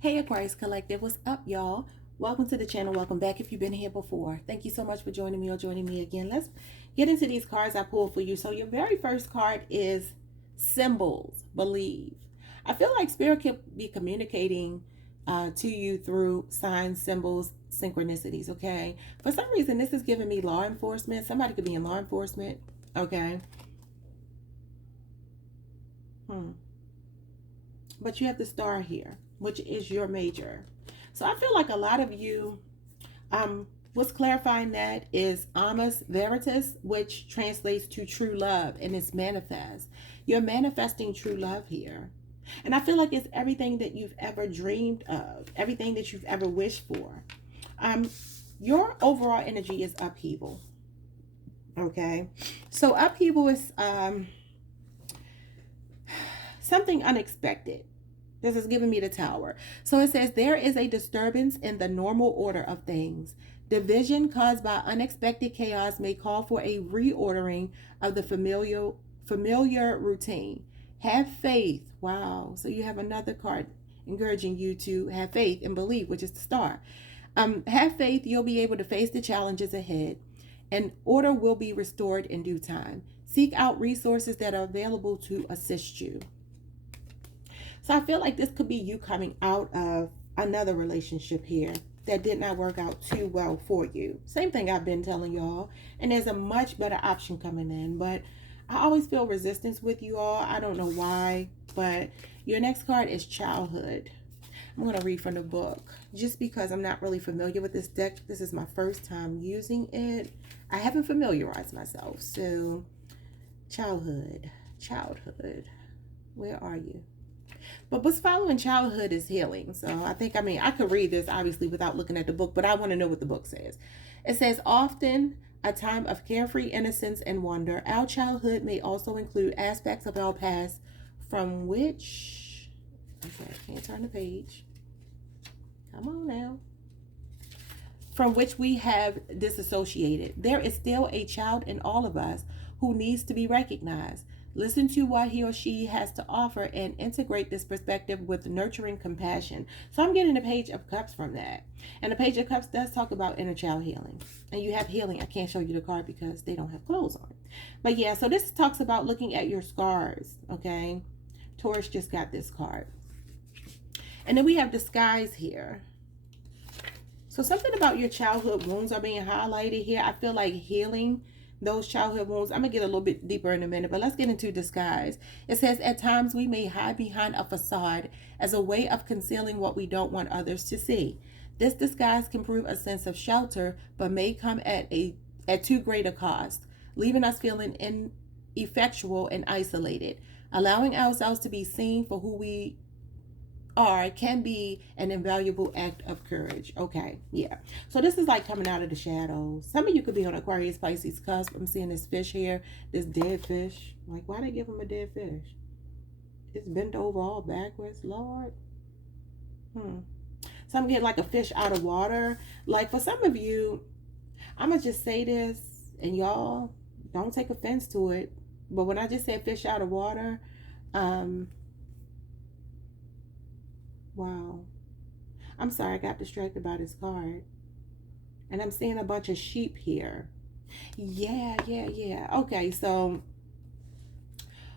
Hey Aquarius Collective, what's up, y'all? Welcome to the channel. Welcome back if you've been here before. Thank you so much for joining me or joining me again. Let's get into these cards I pulled for you. So your very first card is symbols, believe. I feel like Spirit could be communicating to you through signs, symbols, synchronicities, okay? For some reason, this is giving me law enforcement. Somebody could be in law enforcement, okay? But you have the star here, which is your major. So I feel like a lot of you, what's clarifying that is Amas Veritas, which translates to true love, and it's manifest. You're manifesting true love here. And I feel like it's everything that you've ever dreamed of, everything that you've ever wished for. Um, your overall energy is upheaval. Okay. So upheaval is something unexpected. This is giving me the Tower. So it says there is a disturbance in the normal order of things. Division caused by unexpected chaos may call for a reordering of the familiar routine. Have faith. Wow. So you have another card encouraging you to have faith and believe, which is the star. Have faith. You'll be able to face the challenges ahead, and order will be restored in due time. Seek out resources that are available to assist you. So I feel like this could be you coming out of another relationship here that did not work out too well for you. Same thing I've been telling y'all. And there's a much better option coming in. But I always feel resistance with you all. I don't know why. But your next card is childhood. I'm going to read from the book. Just because I'm not really familiar with this deck. This is my first time using it. I haven't familiarized myself. So childhood. Childhood. Where are you? But what's following childhood is healing. So I could read this obviously without looking at the book, but I want to know what the book says. It says, often a time of carefree innocence and wonder. Our childhood may also include aspects of our past from which, okay, I can't turn the page. Come on now. From which we have disassociated. There is still a child in all of us who needs to be recognized. Listen to what he or she has to offer and integrate this perspective with nurturing compassion. So I'm getting the Page of Cups from that. And the Page of Cups does talk about inner child healing. And you have healing. I can't show you the card because they don't have clothes on. But yeah, so this talks about looking at your scars, okay? Taurus just got this card. And then we have disguise here. So something about your childhood wounds are being highlighted here. I feel like healing those childhood wounds. I'm going to get a little bit deeper in a minute, but let's get into disguise. It says, at times we may hide behind a facade as a way of concealing what we don't want others to see. This disguise can prove a sense of shelter, but may come at too great a cost, leaving us feeling ineffectual and isolated. Allowing ourselves to be seen for who we are can be an invaluable act of courage. Okay, yeah. So this is like coming out of the shadows. Some of you could be on Aquarius, Pisces cusp. I'm seeing this fish here, this dead fish. Like, why they give him a dead fish? It's bent over all backwards, Lord. So I'm getting like a fish out of water. Like for some of you, I'm gonna just say this, and y'all don't take offense to it. But when I just said fish out of water, wow. I'm sorry, I got distracted by this card. And I'm seeing a bunch of sheep here. Yeah. Okay, so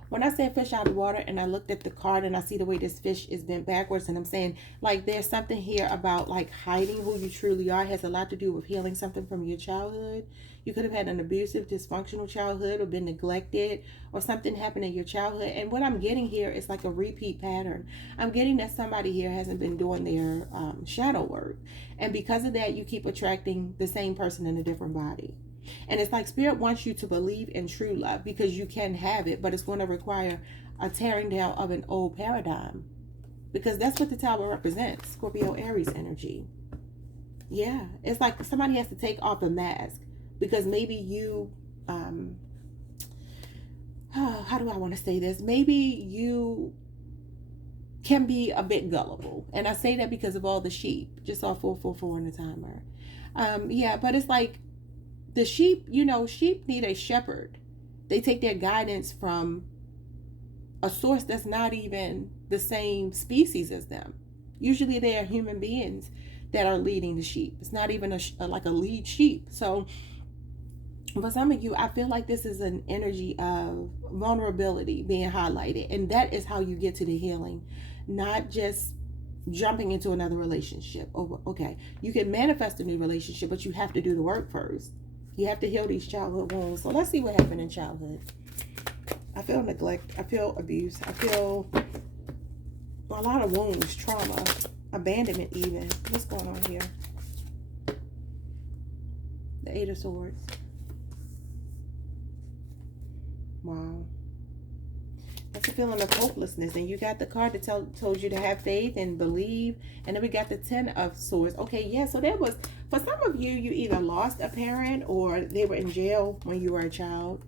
when I said fish out of water and I looked at the card and I see the way this fish is bent backwards, and I'm saying like there's something here about like hiding who you truly are. It has a lot to do with healing something from your childhood. You could have had an abusive, dysfunctional childhood or been neglected or something happened in your childhood. And what I'm getting here is like a repeat pattern. I'm getting that somebody here hasn't been doing their shadow work. And because of that, you keep attracting the same person in a different body. And it's like Spirit wants you to believe in true love because you can have it, but it's going to require a tearing down of an old paradigm. Because that's what the Tower represents, Scorpio Aries energy. Yeah, it's like somebody has to take off a mask. Because maybe you, how do I want to say this? Maybe you can be a bit gullible. And I say that because of all the sheep. Just saw 444 in the timer. Yeah, but it's like the sheep, sheep need a shepherd. They take their guidance from a source that's not even the same species as them. Usually they are human beings that are leading the sheep. It's not even like a lead sheep. So for some of you, I feel like this is an energy of vulnerability being highlighted. And that is how you get to the healing, not just jumping into another relationship. Okay, you can manifest a new relationship, but you have to do the work first. You have to heal these childhood wounds. So let's see what happened in childhood. I feel neglect. I feel abuse. I feel a lot of wounds, trauma, abandonment even. What's going on here? The Eight of Swords. Wow. That's a feeling of hopelessness. And you got the card that told you to have faith and believe. And then we got the Ten of Swords. Okay, yeah. So there was, for some of you, you either lost a parent or they were in jail when you were a child.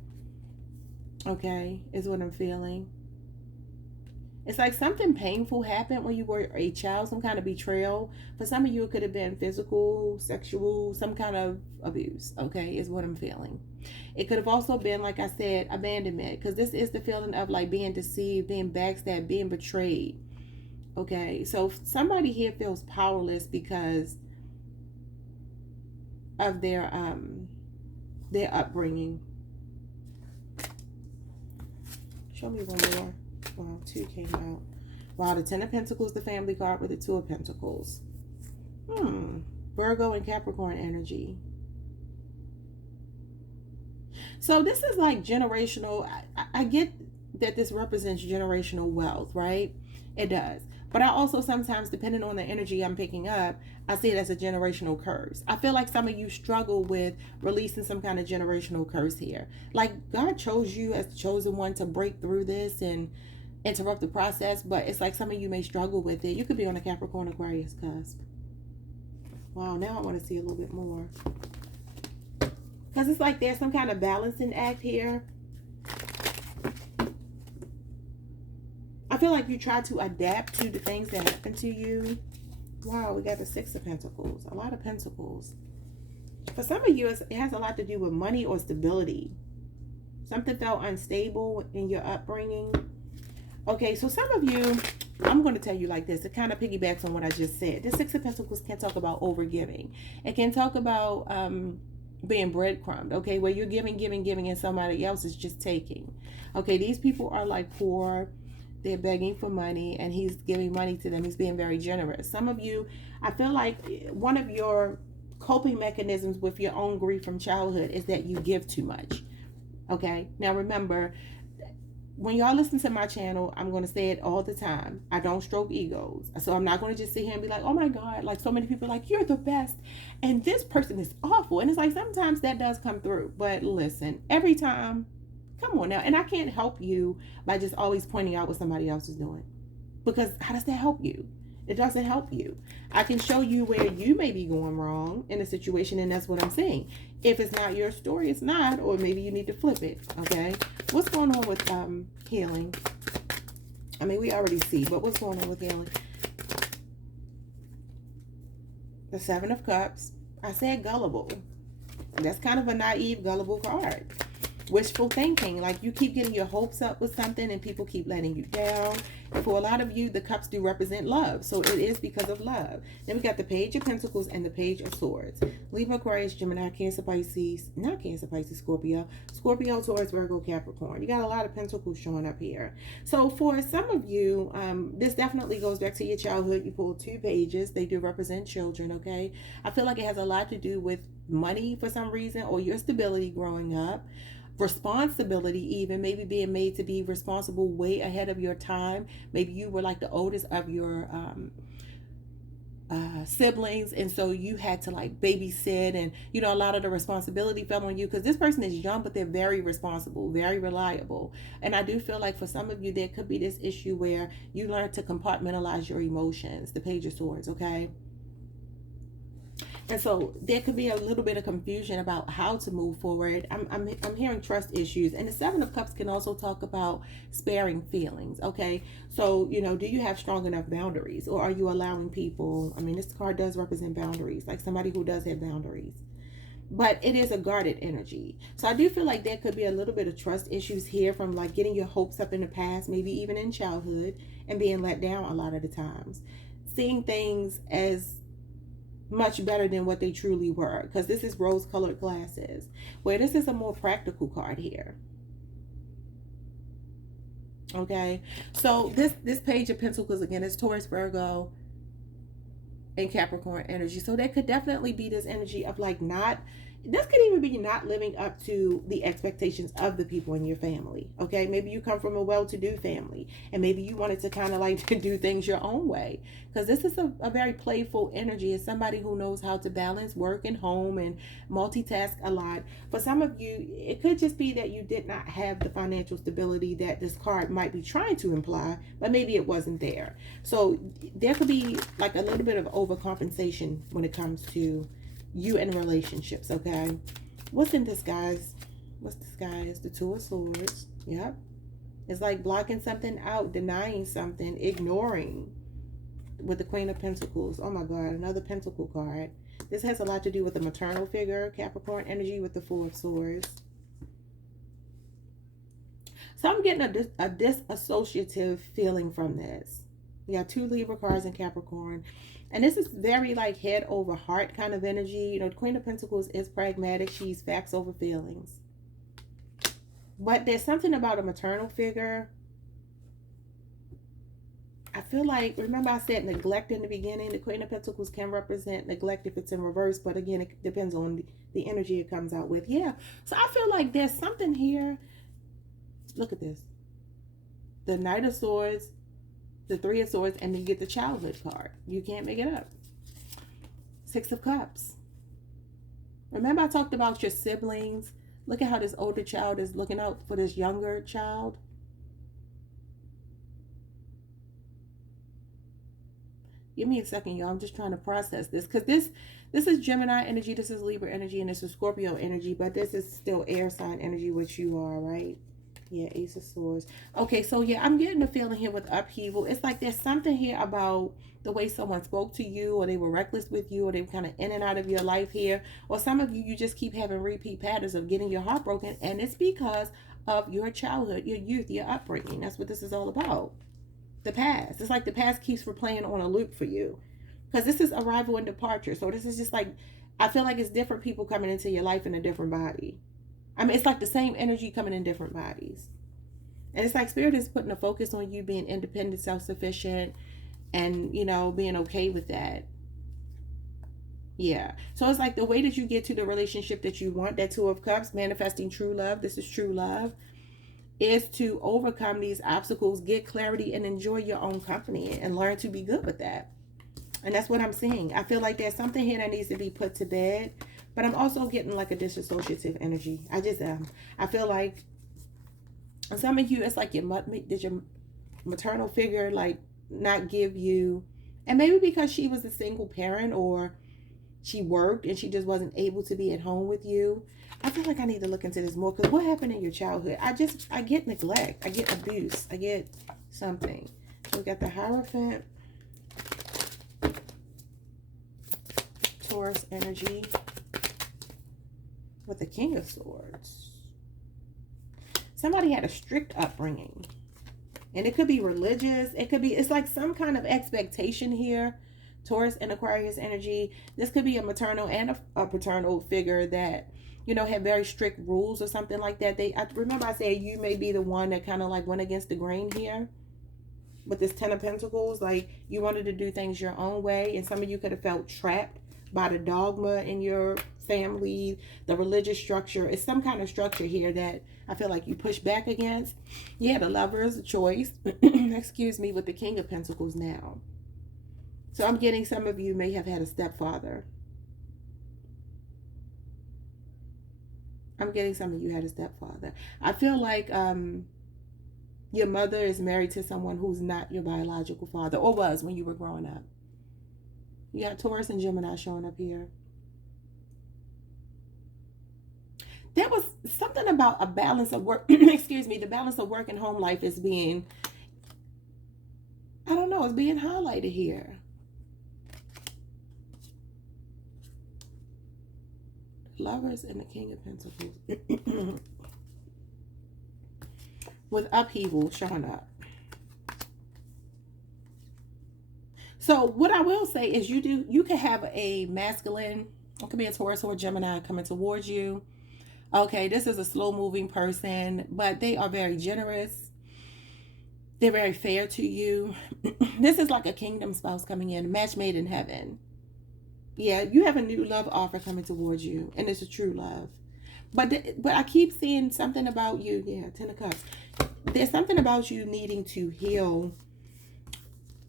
Okay, is what I'm feeling. It's like something painful happened when you were a child, some kind of betrayal. For some of you, it could have been physical, sexual, some kind of abuse, okay, is what I'm feeling. It could have also been, like I said, abandonment, because this is the feeling of like being deceived, being backstabbed, being betrayed, okay? So somebody here feels powerless because of their upbringing. Show me one more. Wow, two came out. Wow, the Ten of Pentacles, the family card with the Two of Pentacles. Virgo and Capricorn energy. So this is like generational. I get that this represents generational wealth, right? It does. But I also sometimes, depending on the energy I'm picking up, I see it as a generational curse. I feel like some of you struggle with releasing some kind of generational curse here. Like God chose you as the chosen one to break through this and interrupt the process, but it's like some of you may struggle with it. You could be on a Capricorn Aquarius cusp. Wow, now I want to see a little bit more. Because it's like there's some kind of balancing act here. I feel like you try to adapt to the things that happen to you. Wow, we got the Six of Pentacles. A lot of pentacles. For some of you, it has a lot to do with money or stability. Something felt unstable in your upbringing. Okay, so some of you, I'm going to tell you like this. It kind of piggybacks on what I just said. The Six of Pentacles can talk about overgiving. It can talk about being breadcrumbed, okay, where you're giving, and somebody else is just taking. Okay, these people are like poor. They're begging for money, and he's giving money to them. He's being very generous. Some of you, I feel like one of your coping mechanisms with your own grief from childhood is that you give too much. Okay, now remember, when y'all listen to my channel, I'm going to say it all the time. I don't stroke egos. So I'm not going to just sit here and be like, oh my God, like so many people are like, you're the best. And this person is awful. And it's like, sometimes that does come through. But listen, every time, come on now. And I can't help you by just always pointing out what somebody else is doing. Because how does that help you? It doesn't help you. I can show you where you may be going wrong in a situation, and that's what I'm saying. If it's not your story, it's not, or maybe you need to flip it, okay? What's going on with healing? I mean, we already see, but what's going on with healing? The Seven of Cups. I said gullible. That's kind of a naive, gullible card. Wishful thinking, like you keep getting your hopes up with something and people keep letting you down. For a lot of you, the cups do represent love, so it is because of love. Then we got the Page of Pentacles and the Page of Swords. Libra, Aquarius, Gemini, Cancer, Pisces, not Cancer, Pisces, Scorpio, Taurus, Virgo, Capricorn. You got a lot of pentacles showing up here. So for some of you, this definitely goes back to your childhood. You pulled two pages. They do represent children, okay? I feel like it has a lot to do with money for some reason, or your stability growing up. Responsibility, even maybe being made to be responsible way ahead of your time. Maybe you were like the oldest of your siblings, and so you had to like babysit, and you know, a lot of the responsibility fell on you because this person is young, but they're very responsible, very reliable. And I do feel like for some of you, there could be this issue where you learn to compartmentalize your emotions. The Page of Swords, okay? And so there could be a little bit of confusion about how to move forward. I'm hearing trust issues. And the Seven of Cups can also talk about sparing feelings, okay? So, you know, do you have strong enough boundaries? Or are you allowing people, I mean, this card does represent boundaries, like somebody who does have boundaries. But it is a guarded energy. So I do feel like there could be a little bit of trust issues here from like getting your hopes up in the past, maybe even in childhood, and being let down a lot of the times. seeing things as much better than what they truly were, because this is rose colored glasses, where this is a more practical card here. Okay, so this page of pentacles again is Taurus, Virgo, and Capricorn energy. So there could definitely be this energy of like not, this could even be not living up to the expectations of the people in your family. Okay, maybe you come from a well-to-do family and maybe you wanted to kind of like to do things your own way, because this is a very playful energy. It's somebody who knows how to balance work and home and multitask a lot. For some of you, it could just be that you did not have the financial stability that this card might be trying to imply, but maybe it wasn't there. So there could be like a little bit of overcompensation when it comes to you and relationships. Okay, what's in disguise? What's disguise? The Two of Swords. Yep, it's like blocking something out, denying something, ignoring, with the Queen of Pentacles. Oh my God, another Pentacle card. This has a lot to do with the maternal figure, Capricorn energy, with the Four of Swords. So I'm getting a disassociative feeling from this. We got 2 Libra cards in Capricorn. And this is very like head over heart kind of energy. You know, the Queen of Pentacles is pragmatic. She's facts over feelings. But there's something about a maternal figure. I feel like, remember I said neglect in the beginning. The Queen of Pentacles can represent neglect if it's in reverse. But again, it depends on the energy it comes out with. Yeah. So I feel like there's something here. Look at this. The Knight of Swords, the Three of Swords, and then you get the childhood card. You can't make it up. Six of Cups. Remember I talked about your siblings. Look at how this older child is looking out for this younger child. Give me a second, y'all. I'm just trying to process this, because this is Gemini energy, this is Libra energy, and this is Scorpio energy, but this is still air sign energy, which you are, right? Yeah, Ace of Swords. Okay, so yeah, I'm getting a feeling here with upheaval. It's like there's something here about the way someone spoke to you, or they were reckless with you, or they were kind of in and out of your life here. Or some of you, you just keep having repeat patterns of getting your heart broken, and it's because of your childhood, your youth, your upbringing. That's what this is all about. The past. It's like the past keeps replaying on a loop for you. Because this is arrival and departure. So this is just like, I feel like it's different people coming into your life in a different body. I mean, it's like the same energy coming in different bodies. And it's like Spirit is putting a focus on you being independent, self-sufficient, and, you know, being okay with that. Yeah. So it's like the way that you get to the relationship that you want, that Two of Cups, manifesting true love. This is true love. Is to overcome these obstacles, get clarity, and enjoy your own company, and learn to be good with that. And that's what I'm seeing. I feel like there's something here that needs to be put to bed. But I'm also getting like a disassociative energy. I just I feel like some of you, it's like did your maternal figure like not give you, and maybe because she was a single parent or she worked and she just wasn't able to be at home with you. I feel like I need to look into this more, because what happened in your childhood? I get neglect. I get abuse. I get something. So we got the Hierophant, Taurus energy, with the King of Swords. Somebody had a strict upbringing. And it could be religious. It could be, it's like some kind of expectation here. Taurus and Aquarius energy. This could be a maternal and a paternal figure that, you know, had very strict rules or something like that. I remember I said you may be the one that kind of like went against the grain here. With this Ten of Pentacles, like you wanted to do things your own way. And some of you could have felt trapped by the dogma in your family, the religious structure. It's some kind of structure here that I feel like you push back against. Yeah, the Lover's choice. Excuse me, with the King of Pentacles now. So I'm getting some of you may have had a stepfather. I'm getting some of you had a stepfather. I feel like your mother is married to someone who's not your biological father, or was when you were growing up. You got Taurus and Gemini showing up here. There was something about a balance of work. Excuse me. The balance of work and home life is being, I don't know, it's being highlighted here. Lovers and the King of Pentacles. With upheaval showing up. So what I will say is you can have a masculine, it could be a Taurus or a Gemini coming towards you. Okay, this is a slow moving person, but they are very generous. They're very fair to you. This is like a kingdom spouse coming in, match made in heaven. Yeah, you have a new love offer coming towards you, and it's a true love. But I keep seeing something about you. Yeah, Ten of Cups. There's something about you needing to heal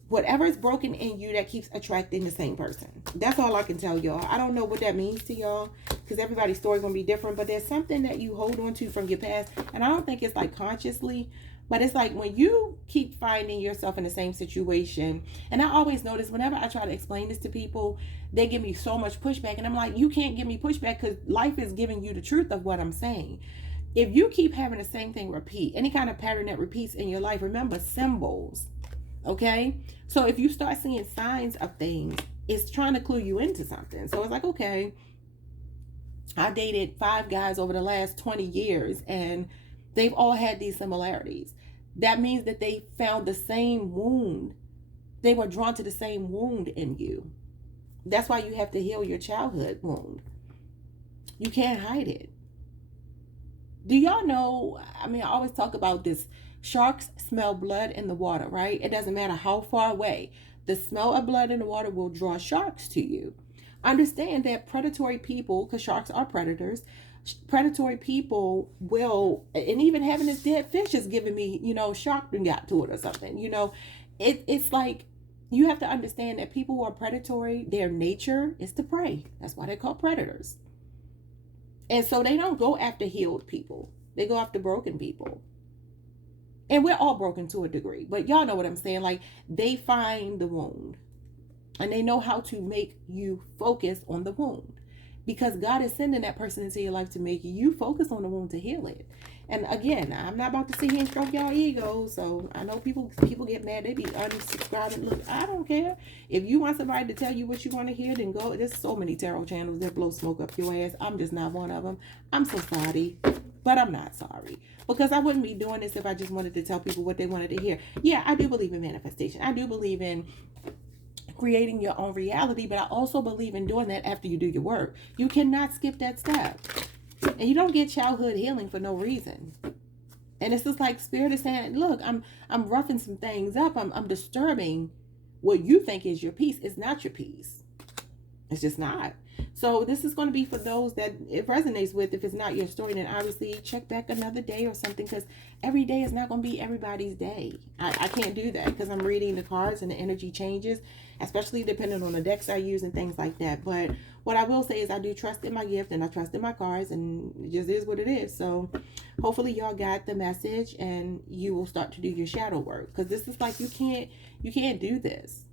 whatever is broken in you that keeps attracting the same person. That's all I can tell y'all. I don't know what that means to y'all, because everybody's story is going to be different, but there's something that you hold on to from your past, and I don't think it's like consciously, but it's like when you keep finding yourself in the same situation. And I always notice whenever I try to explain this to people, they give me so much pushback, and I'm like, you can't give me pushback, because life is giving you the truth of what I'm saying. If you keep having the same thing repeat, any kind of pattern that repeats in your life, remember symbols. Okay, so if you start seeing signs of things, it's trying to clue you into something. So it's like, okay, I dated 5 guys over the last 20 years and they've all had these similarities. That means that they found the same wound. They were drawn to the same wound in you. That's why you have to heal your childhood wound. You can't hide it. Do y'all know, I mean, I always talk about this. Sharks smell blood in the water, right? It doesn't matter how far away. The smell of blood in the water will draw sharks to you. Understand that predatory people, because sharks are predators, predatory people will, and even having this dead fish is giving me, shark got to it or something. It's like, you have to understand that people who are predatory, their nature is to prey. That's why they're called predators. And so they don't go after healed people. They go after broken people. And we're all broken to a degree, but y'all know what I'm saying. Like, they find the wound and they know how to make you focus on the wound, because God is sending that person into your life to make you focus on the wound, to heal it. And again, I'm not about to sit here and stroke y'all ego. So I know people get mad. They be unsubscribing. Look, I don't care. If you want somebody to tell you what you want to hear, then go. There's so many tarot channels that blow smoke up your ass. I'm just not one of them. I'm so sorry, but I'm not sorry, because I wouldn't be doing this if I just wanted to tell people what they wanted to hear. Yeah, I do believe in manifestation. I do believe in creating your own reality, but I also believe in doing that after you do your work. You cannot skip that step. And you don't get childhood healing for no reason. And it's just like Spirit is saying, look, I'm roughing some things up. I'm disturbing what you think is your peace. It's not your peace. It's just not. So this is going to be for those that it resonates with. If it's not your story, then obviously check back another day or something, because every day is not going to be everybody's day. I can't do that, because I'm reading the cards and the energy changes, especially depending on the decks I use and things like that. But what I will say is I do trust in my gift and I trust in my cards, and it just is what it is. So hopefully y'all got the message and you will start to do your shadow work, because this is like, you can't do this.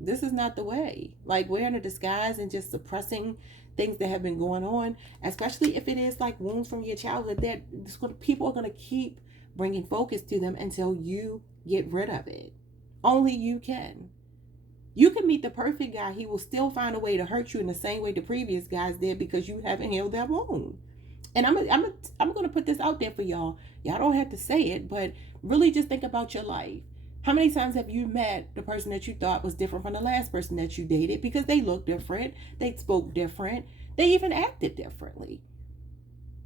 This is not the way. Like, wearing a disguise and just suppressing things that have been going on, especially if it is like wounds from your childhood, that people are going to keep bringing focus to them until you get rid of it. Only you can. You can meet the perfect guy. He will still find a way to hurt you in the same way the previous guys did, because you haven't healed that wound. And I'm going to put this out there for y'all. Y'all don't have to say it, but really just think about your life. How many times have you met the person that you thought was different from the last person that you dated, because they looked different, they spoke different, they even acted differently?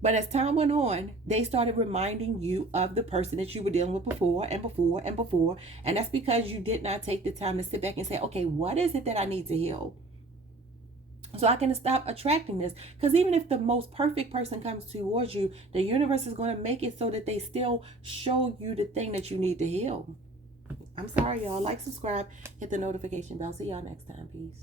But as time went on, they started reminding you of the person that you were dealing with before and before and before. And that's because you did not take the time to sit back and say, okay, what is it that I need to heal, so I can stop attracting this? Because even if the most perfect person comes towards you, the universe is going to make it so that they still show you the thing that you need to heal. I'm sorry, y'all. Like, subscribe, hit the notification bell. See y'all next time. Peace.